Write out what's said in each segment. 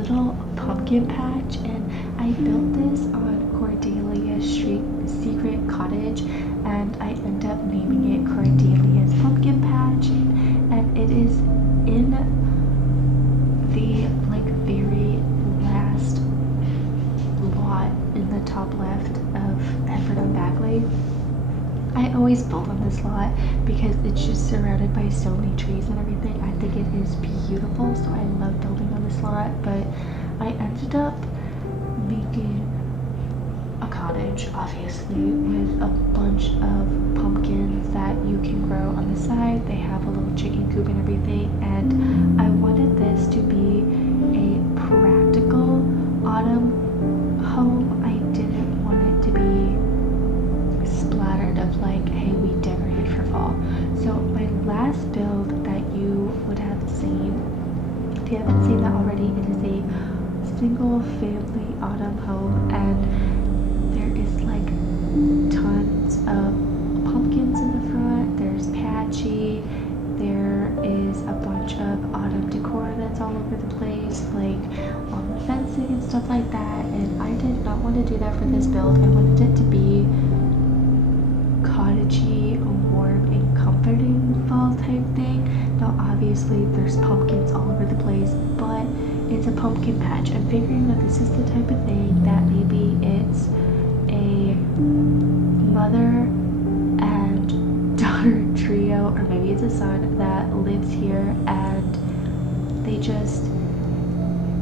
little pumpkin patch, and I built this on Cordelia's secret cottage, and I end up naming it Cordelia's Pumpkin Patch, and it is in the like very last lot in the top left of Effort and Bagley. I always build on this lot because it's just surrounded by so many trees and everything. I think it is beautiful, so I love building on this lot, but I ended up making a cottage, obviously, with a bunch of pumpkins that you can grow on the side. They have a little chicken coop and everything, and I wanted this to be a practical autumn home. I didn't want it to be splattered of like, hey, we decorated for fall. So my last build that you would have seen, if you haven't seen that already, it is a single family autumn home, and there is like tons of pumpkins in the front. There's patchy, there is a bunch of autumn decor that's all over the place, like on the fencing and stuff like that, and I did not want to do that for this build. I wanted it to be cottagey, warm and comforting fall type thing. Now obviously there's pumpkins all over the place, but it's a pumpkin patch. I'm figuring that this is the type of thing that maybe it's a mother and daughter trio, or maybe it's a son that lives here and they just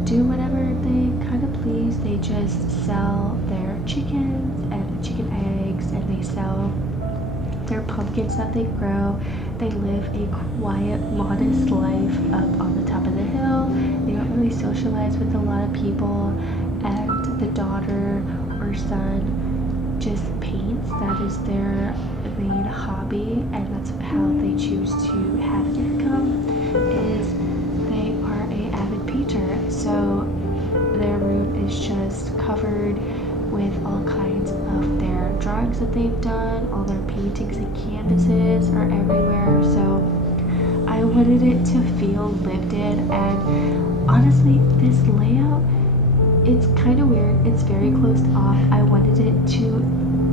do whatever they kind of please. They just sell their chickens and the chicken eggs, and they sell their pumpkins that they grow. They live a quiet, modest life up on the top of the hill. They don't really socialize with a lot of people, and the daughter or son just paints. That is their main hobby, and that's how they choose to have income, is they are a avid painter. So their room is just covered with all kinds of their drawings that they've done. All their paintings and canvases are everywhere, so I wanted it to feel lived in. And honestly, this layout, it's kind of weird. It's very closed off. I wanted it to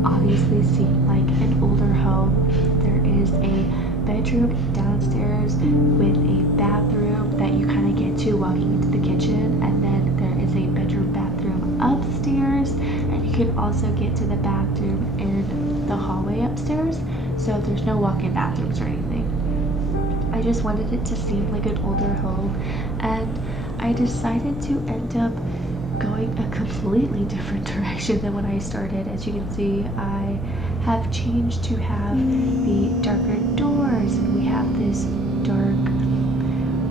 obviously seem like an older home. There is a bedroom downstairs with a bathroom that you kind of get to walking into the kitchen, and then there is a bedroom bathroom upstairs, and you can also get to the bathroom in the hallway upstairs, so there's no walk-in bathrooms or anything. I just wanted it to seem like an older home, and I decided to end up going a completely different direction than when I started. As you can see, I have changed to have the darker doors, and we have this dark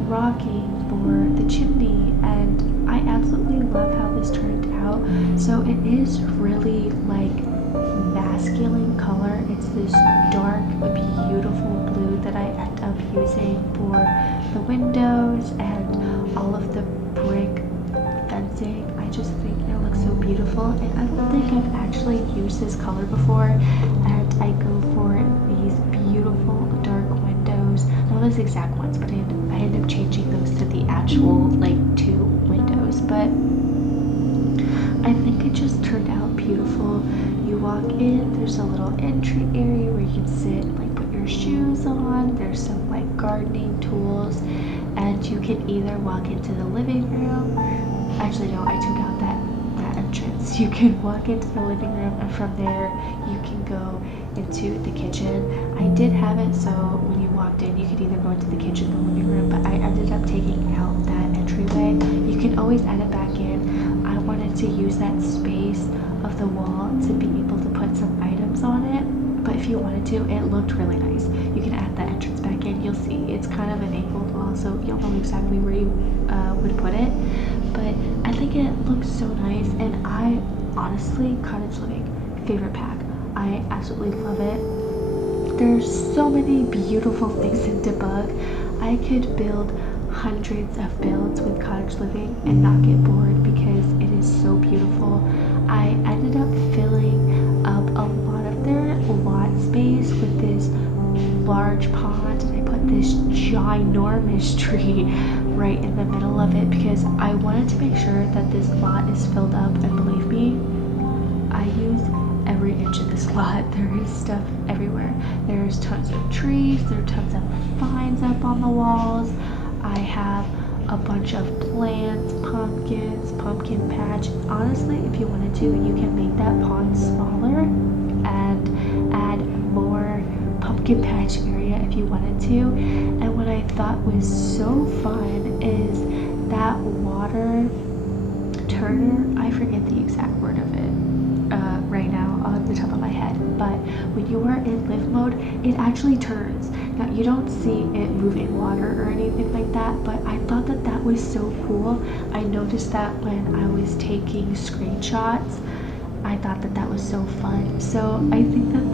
rocking for the chimney, and I absolutely love how this turned out. So it is really like masculine color. It's this dark, beautiful blue that I end up using for the windows and all of the brick fencing. I just think it looks so beautiful, and I don't think I've actually used this color before, and I go for these beautiful dark windows. Not those exact ones, but I end up changing those to the actual like 2 windows, but I think it just turned out beautiful. You walk in, there's a little entry area where you can sit and like put your shoes on. There's some like gardening tools, and you can either walk into the living room. Actually, no, I took out that entrance. You can walk into the living room, and from there you can go into the kitchen. I did have it so when you walked in, you could either go into the kitchen or the living room, but I ended up taking out that entryway. You can always add it back in. I wanted to use that space of the wall to be able to put some items on it, but if you wanted to, it looked really nice. You can add that entrance back in. You'll see it's kind of an angled wall, so you'll know exactly where you would put it, but I think it looks so nice. And I honestly, cottage living, favorite pack. I absolutely love it. There's so many beautiful things in debug. I could build hundreds of builds with cottage living and not get bored because it is so beautiful. I ended up filling up a lot of their lot space with this large pond, and I put this giant ginormous tree right in the middle of it because I wanted to make sure that this lot is filled up, and believe me, I used every inch of this lot. There is stuff everywhere. There's tons of trees, there are tons of vines up on the walls. I have a bunch of plants, pumpkins, pumpkin patch. Honestly, if you wanted to, you can make that pond smaller and add more pumpkin patch area if you wanted to. And what I thought was so fun is that water turner, I forget the exact word of it right now on the top of my head, but when you are in live mode, it actually turns. Now you don't see it moving water or anything like that, but I thought that that was so cool. I noticed that when I was taking screenshots. I thought that that was so fun. So I think that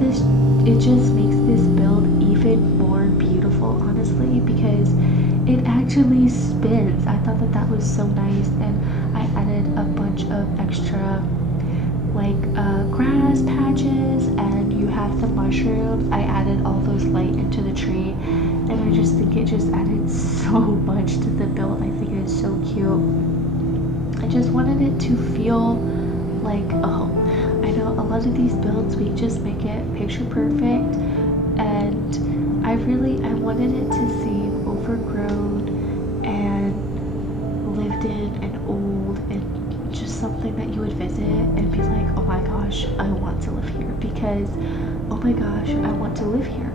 it just makes this build even more beautiful, honestly, because it actually spins. I thought that that was so nice, and I added a bunch of extra like grass patches, and you have the mushrooms. I added all those light into the tree, and I just think it just added so much to the build. I think it is so cute. I just wanted it to feel like a home. I know a lot of these builds we just make it picture perfect, and I wanted it to seem overgrown and lived in and old and just something that you would visit and be like, oh my gosh, I want to live here, because oh my gosh, I want to live here.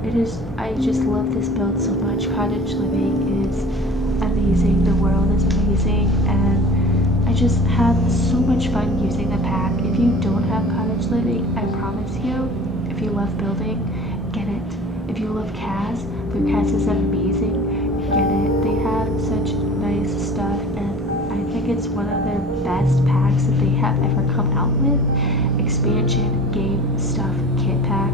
I just love this build so much. Cottage living is amazing, the world is amazing, and I just have so much fun using the pack. If you don't have cottage living, I promise you, if you love building, get it. If you love Cas, Blue Cas is amazing, get it. They have such nice stuff, and I think it's one of their best packs that they have ever come out with. Expansion, game, stuff, kit pack.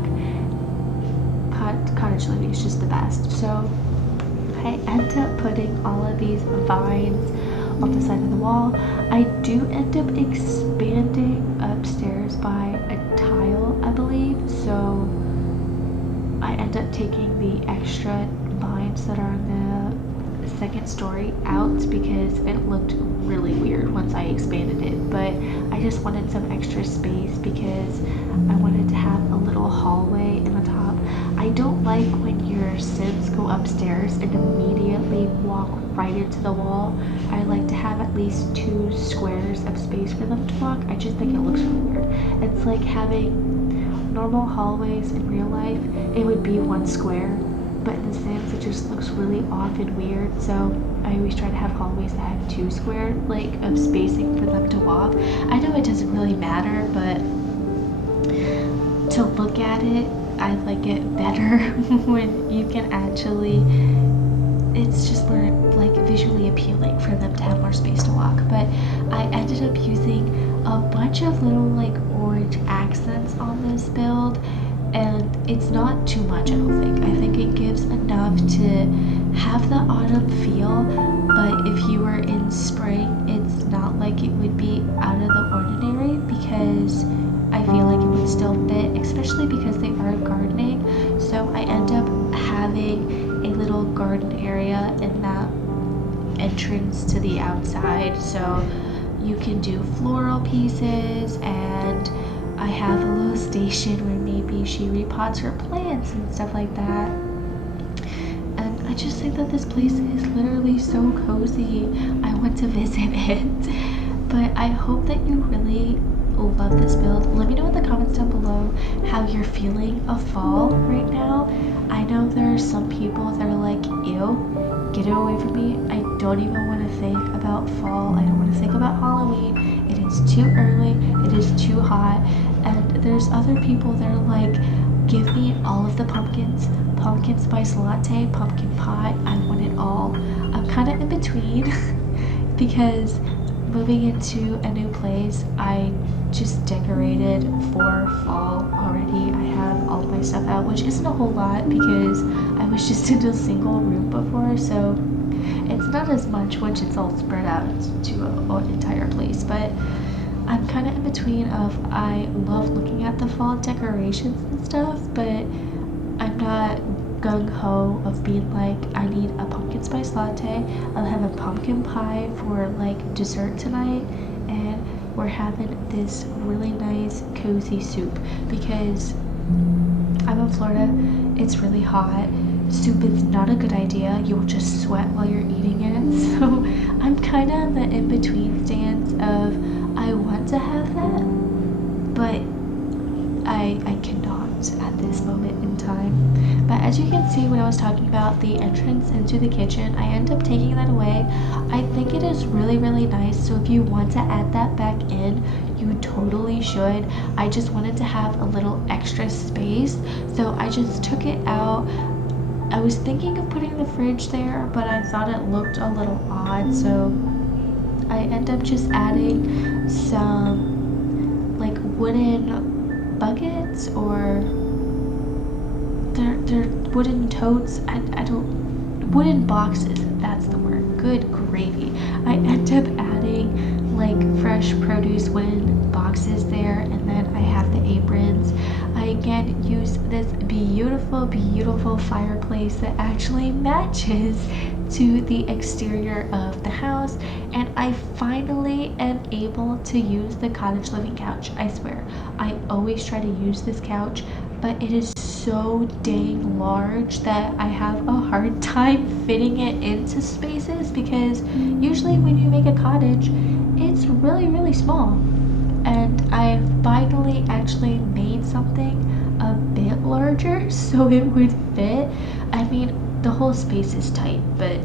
Cottage living is just the best. So I end up putting all of these vines on the side of the wall. I do end up expanding upstairs by a tile, I believe, so I end up taking the extra vines that are in the second story out because it looked really weird once I expanded it, but I just wanted some extra space because I wanted to have a little hallway in the top. I don't like when your Sims go upstairs and immediately walk right into the wall. I like to have at least 2 squares of space for them to walk. I just think it looks really weird. It's like having normal hallways in real life. It would be 1 square, but in The Sims it just looks really off and weird. So I always try to have hallways that have 2 square like of spacing for them to walk. I know it doesn't really matter, but to look at it, I like it better when you can actually, it's just more like visually appealing for them to have more space to walk. But I ended up using a bunch of little like orange accents on this build, and it's not too much, I don't think. I think it gives enough to have the autumn feel, but if you were in spring, it's not like it would be out of the ordinary because I feel like it would still fit, especially because they are gardening. So I end up having a little garden area in that entrance to the outside, so you can do floral pieces, and I have a little station where maybe she repots her plants and stuff like that. And I just think that this place is literally so cozy. I want to visit it. But I hope that you really love this build. Let me know in the comments down below how you're feeling of fall right now. I know there are some people that are like, ew, get it away from me. I don't even want to think about fall. I don't want to think about Halloween. It is too early. It is too hot. And there's other people that are like, give me all of the pumpkins, pumpkin spice latte, pumpkin pie. I want it all. I'm kind of in between because moving into a new place, I just decorated for fall already. I have all my stuff out, which isn't a whole lot because I was just in a single room before, so it's not as much once it's all spread out to an entire place. But I'm kind of in between of, I love looking at the fall decorations and stuff, but I'm not gung-ho of being like, I need a pumpkin spice latte, I'll have a pumpkin pie for like dessert tonight, and we're having this really nice cozy soup because I'm in Florida, it's really hot. Soup is not a good idea. You'll just sweat while you're eating it. So I'm kind of in the in-between stance of I want to have that, but I cannot at this moment in time. But as you can see, when I was talking about the entrance into the kitchen, I end up taking that away. I think it is really, really nice. So if you want to add that back in, you totally should. I just wanted to have a little extra space, so I just took it out. I was thinking of putting the fridge there, but I thought it looked a little odd, so I end up just adding some like wooden buckets, or they're wooden totes. I don't, wooden boxes, that's the word. Good gravy. I end up adding like fresh produce wooden boxes there, and then I have the aprons. I again use this beautiful, beautiful fireplace that actually matches to the exterior of the house, and I finally am able to use the cottage living couch. I swear, I always try to use this couch, but it is so dang large that I have a hard time fitting it into spaces, because usually when you make a cottage, it's really, really small. And I finally actually made something a bit larger so it would fit. I mean, the whole space is tight, but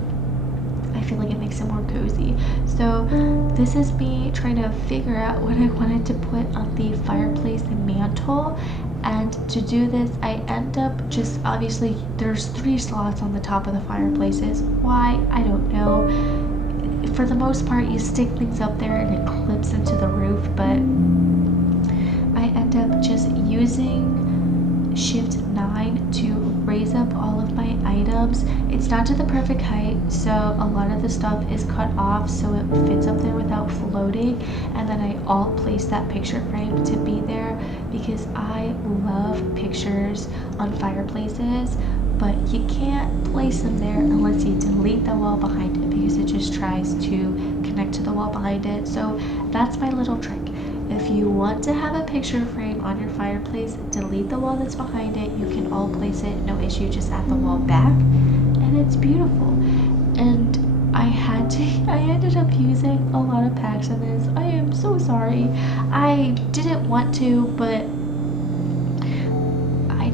I feel like it makes it more cozy. So this is me trying to figure out what I wanted to put on the fireplace and mantle. And to do this, I end up just, obviously there's 3 slots on the top of the fireplaces. Why? I don't know. For the most part, you stick things up there and it clips into the roof, but I end up just using Shift 9 to raise up all of my items. It's not to the perfect height, so a lot of the stuff is cut off so it fits up there without floating, and then I alt place that picture frame to be there because I love pictures on fireplaces, but you can't place them there unless you delete the wall behind it, because it just tries to connect to the wall behind it. So that's my little trick. If you want to have a picture frame on your fireplace, delete the wall that's behind it. You can all place it, no issue, just add the wall back, and it's beautiful. And I ended up using a lot of packs of this. I am so sorry. I didn't want to, but I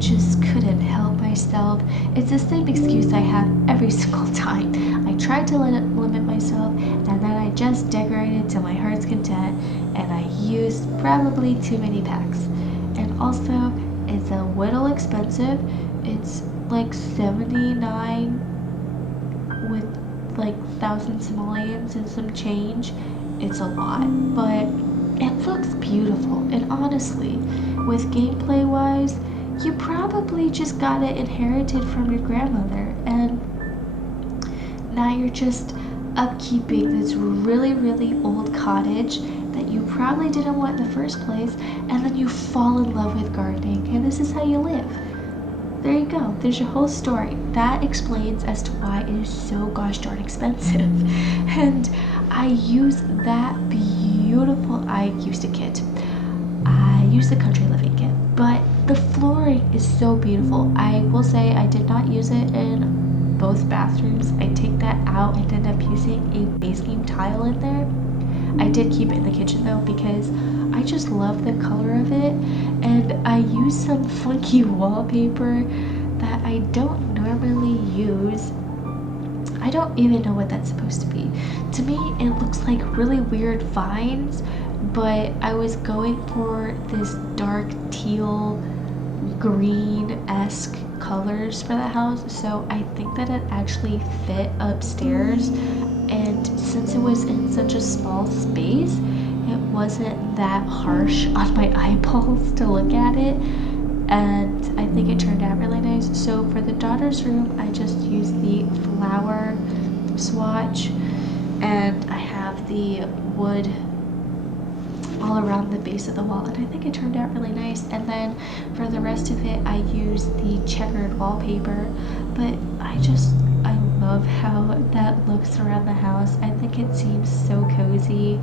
just couldn't help myself. It's the same excuse I have every single time. I tried to limit myself, and then I just decorated to my heart's content, and I used probably too many packs. And also, it's a little expensive. It's like 79 with like 1,000 simoleons and some change. It's a lot, but it looks beautiful. And honestly, with gameplay wise, you probably just got it inherited from your grandmother, and now you're just upkeeping this really, really old cottage that you probably didn't want in the first place, and then you fall in love with gardening, and this is how you live. There you go. There's your whole story. That explains as to why it is so gosh darn expensive. And I use that beautiful, I used a kit. I used the country living kit, but the flooring is so beautiful. I will say I did not use it in both bathrooms. I take that out and end up using a base game tile in there. I did keep it in the kitchen though because I just love the color of it, and I use some funky wallpaper that I don't normally use. I don't even know what that's supposed to be. To me, it looks like really weird vines, but I was going for this dark teal green-esque colors for the house, so I think that it actually fit upstairs, and since it was in such a small space, it wasn't that harsh on my eyeballs to look at it, and I think it turned out really nice. So for the daughter's room, I just used the flower swatch, and I have the wood all around the base of the wall, and I think it turned out really nice. And then for the rest of it, I used the checkered wallpaper, but I love how that looks around the house. I think it seems so cozy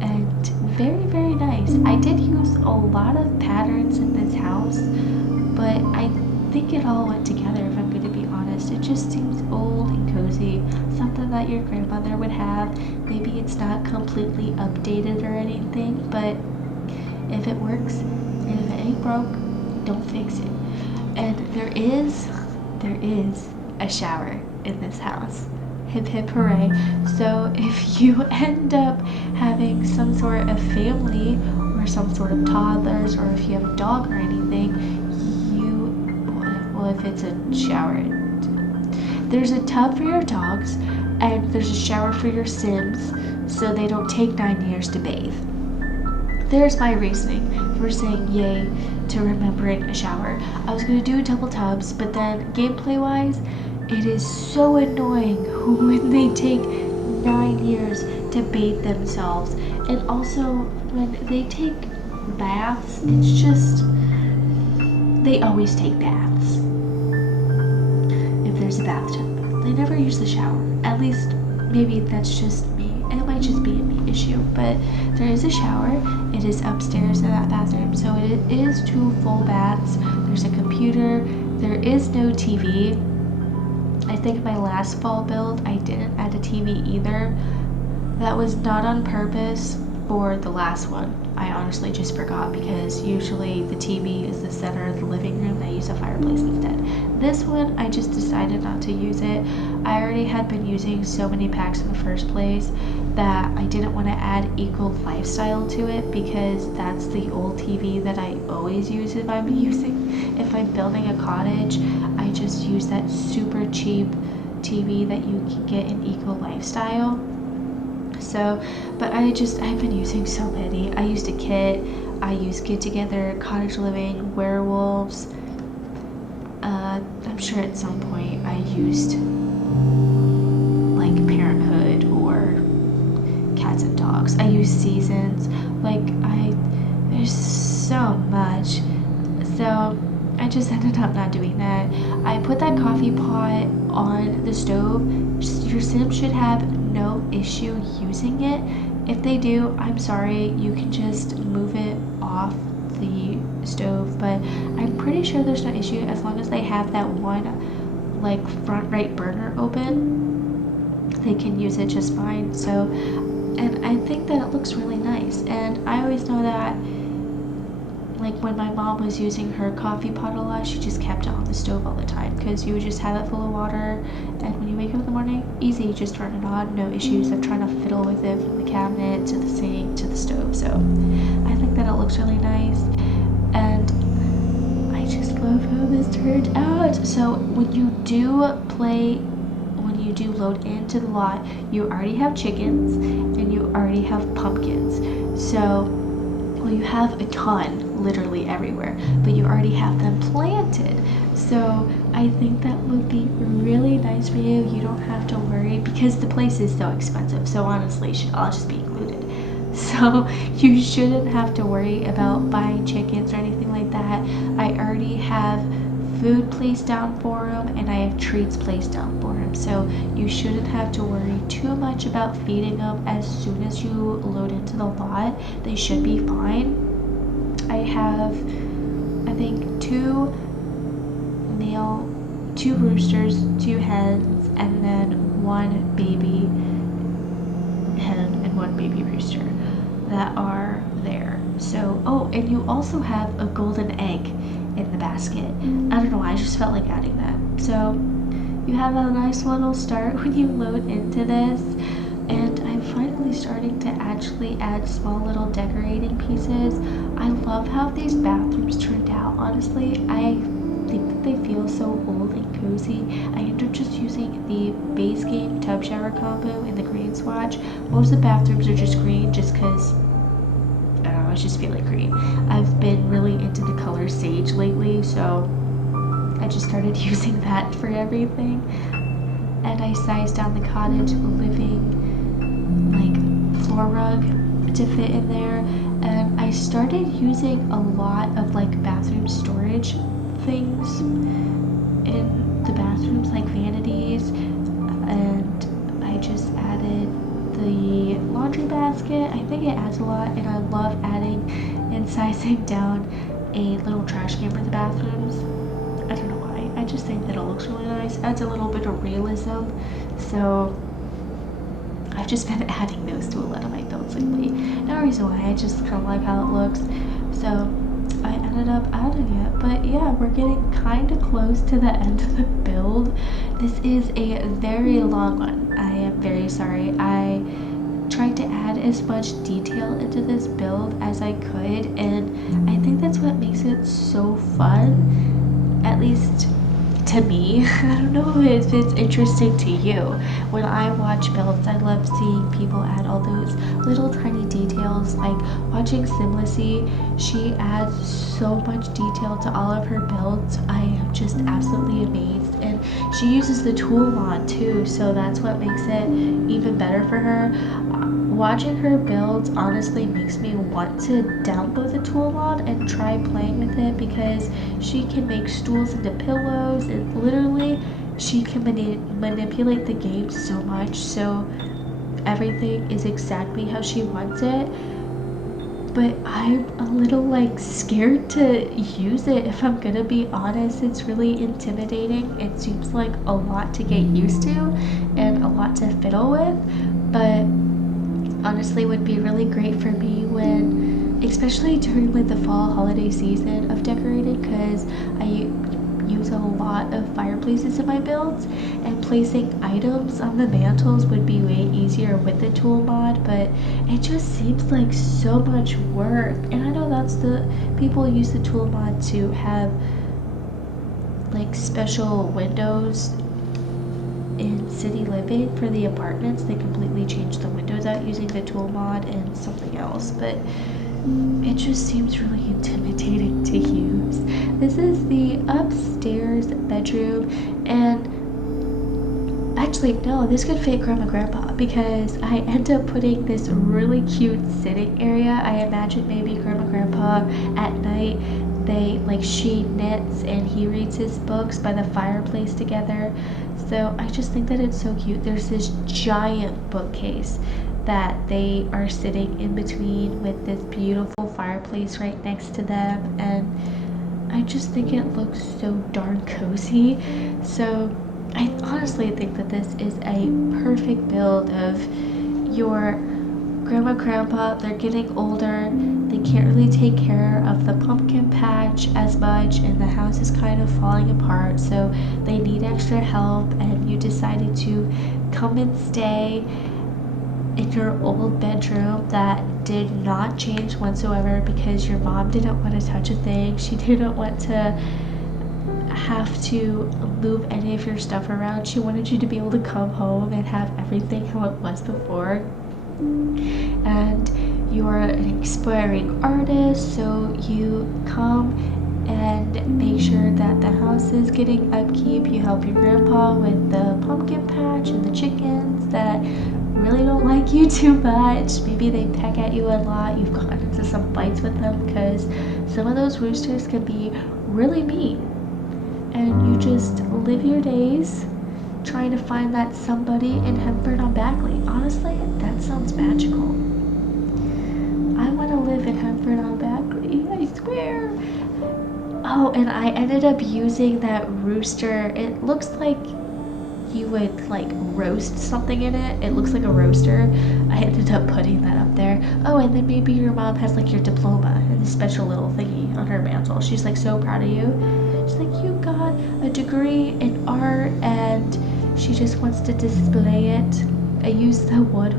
and very, very nice. I did use a lot of patterns in this house, but I think it all went together, if I'm going to be honest. It just seems old and cozy, something that your grandmother would have. Maybe it's not completely updated or anything, but if it works and if it ain't broke, don't fix it. And there is a shower in this house. Hip hip hooray. So if you end up having some sort of family or some sort of toddlers, or if you have a dog or anything, well, if it's a shower, there's a tub for your dogs and there's a shower for your Sims so they don't take 9 years to bathe. There's my reasoning for saying yay to remembering a shower. I was going to do double tubs, but then gameplay wise, it is so annoying when they take 9 years to bathe themselves. And also, when they take baths, it's just, they always take baths. If there's a bathtub, they never use the shower. At least, maybe that's just me. It might just be a me issue, but there is a shower. It is upstairs in that bathroom, so it is 2 full baths. There's a computer. There is no TV. I think my last fall build, I didn't add a TV either. That was not on purpose for the last one. I honestly just forgot, because usually the TV is the center of the living room. I use a fireplace instead. This one, I just decided not to use it. I already had been using so many packs in the first place that I didn't want to add Eco Lifestyle to it, because that's the old TV that I always use if I'm building a cottage. I just use that super cheap TV that you can get in Eco Lifestyle. So, but I've been using so many. I used a kit, I used Get Together, Cottage Living, Werewolves. I'm sure at some point I used like Parenthood or Cats and Dogs. I used Seasons. There's so much. So I just ended up not doing that. I put that coffee pot on the stove. Your Sim should have no issue using it. If they do, I'm sorry, you can just move it off the stove, but I'm pretty sure there's no issue as long as they have that one front right burner open. They can use it just fine. So, and I think that it looks really nice. And I always know that when my mom was using her coffee pot a lot, she just kept it on the stove all the time, because you would just have it full of water, and when you wake up in the morning, easy, just turn it on, no issues of trying to fiddle with it from the cabinet to the sink to the stove. So I think that it looks really nice, and I just love how this turned out. So when you do load into the lot, you already have chickens and you already have pumpkins. So you have a ton literally everywhere, but you already have them planted. So I think that would be really nice for you. You don't have to worry, because the place is so expensive. So honestly, it should all just be included. So you shouldn't have to worry about buying chickens or anything like that. I already have food placed down for them, and I have treats placed down for them. So you shouldn't have to worry too much about feeding them. As soon as you load into the lot, they should be fine. I have, I think, 2 roosters, 2 hens, and then 1 baby hen and 1 baby rooster that are there. So, oh, and you also have a golden egg in the basket. I don't know why, I just felt like adding that. So you have a nice little start when you load into this, and I'm finally starting to actually add small little decorating pieces. I love how these bathrooms turned out. Honestly, I think that they feel so old and cozy. I end up just using the base game tub shower combo in the green swatch. Most of the bathrooms are just green just because I don't know, I just feel like green. I've been really into the color sage lately, so I just started using that for everything. And I sized down the cottage living floor rug to fit in there, and I started using a lot of like bathroom storage things in the bathrooms, like vanities, and I just added the laundry basket. I think it adds a lot, and I love adding and sizing down a little trash can for the bathrooms. I don't know why. I just think that it looks really nice. Adds a little bit of realism. So I've just been adding those to a lot of my builds lately. No reason why. I just kind of like how it looks. So I ended up adding it. But yeah, we're getting kind of close to the end of the build. This is a very long one. I am very sorry. I tried to add as much detail into this build as I could, and I think that's what makes it so fun, at least to me. I don't know if it's interesting to you. When I watch builds, I love seeing people add all those little tiny details. Like watching Simlessy, she adds so much detail to all of her builds. I am just absolutely amazed. And she uses the tool mod too, so that's what makes it even better for her. Watching her builds honestly makes me want to download the tool mod and try playing with it, because she can make stools into pillows, and literally she can manipulate the game so much, so everything is exactly how she wants it. But I'm a little like scared to use it, if I'm gonna be honest. It's really intimidating. It seems like a lot to get used to and a lot to fiddle with, but honestly would be really great for me when, especially during like the fall holiday season of decorating, because I use a lot of fireplaces in my builds, and placing items on the mantles would be way easier with the tool mod. But it just seems like so much work, and I know that's the people use the tool mod to have like special windows in city living for the apartments. They completely changed the windows out using the tool mod and something else, but it just seems really intimidating to use. This is the upstairs bedroom, and actually no, this could fit grandma grandpa, because I end up putting this really cute sitting area. I imagine maybe grandma grandpa at night, they like, she knits and he reads his books by the fireplace together. So I just think that it's so cute. There's this giant bookcase that they are sitting in between with this beautiful fireplace right next to them, and I just think it looks so darn cozy. So I honestly think that this is a perfect build of your grandma, grandpa. They're getting older, they can't really take care of the pumpkin patch as much, and the house is kind of falling apart, so they need extra help, and you decided to come and stay in your old bedroom that did not change whatsoever, because your mom didn't want to touch a thing. She didn't want to have to move any of your stuff around. She wanted you to be able to come home and have everything how it was before. And you're an aspiring artist, so you come and make sure that the house is getting upkeep. You help your grandpa with the pumpkin patch and the chickens that really don't like you too much. Maybe they peck at you a lot. You've gotten into some fights with them, because some of those roosters can be really mean. And you just live your days trying to find that somebody in Hempford-on-Bagley. Honestly, that sounds magical. I want to live in Hempford-on-Bagley, I swear. Oh, and I ended up using that rooster. It looks like you would like roast something in it. It looks like a roaster. I ended up putting that up there. Oh, and then maybe your mom has like your diploma and this special little thingy on her mantle. She's like so proud of you. She's like, you got a degree in art, and she just wants to display it. I used the wood,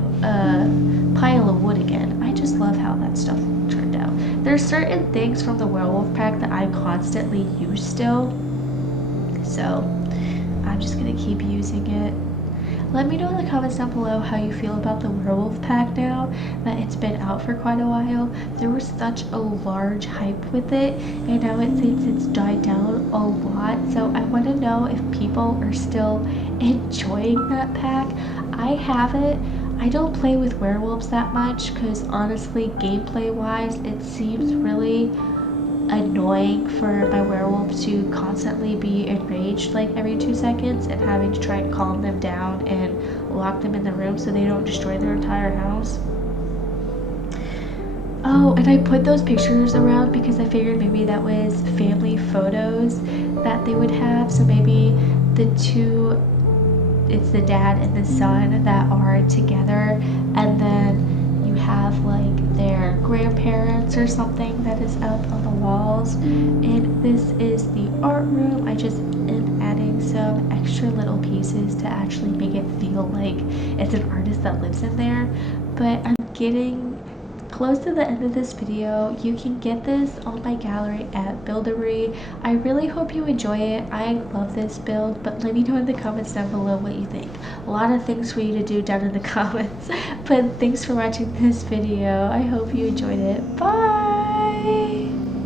pile of wood again. I just love how that stuff turned out. There's certain things from the werewolf pack that I constantly use still, so I'm just gonna keep using it. Let me know in the comments down below how you feel about the werewolf pack now that it's been out for quite a while. There was such a large hype with it, and now it seems it's died down a lot. So I want to know if people are still enjoying that pack. I have it. I don't play with werewolves that much because honestly, gameplay wise, it seems really annoying for my werewolf to constantly be enraged like every 2 seconds and having to try and calm them down and lock them in the room so they don't destroy their entire house. Oh, and I put those pictures around because I figured maybe that was family photos that they would have. So maybe the two, it's the dad and the son that are together, and then you have like their grandparents or something that is up on the walls. And this is the art room. I just am adding some extra little pieces to actually make it feel like it's an artist that lives in there. But I'm getting close to the end of this video. You can get this on my gallery at Build-A-Brie. I really hope you enjoy it. I love this build, but let me know in the comments down below what you think. A lot of things for you to do down in the comments. But thanks for watching this video. I hope you enjoyed it. Bye!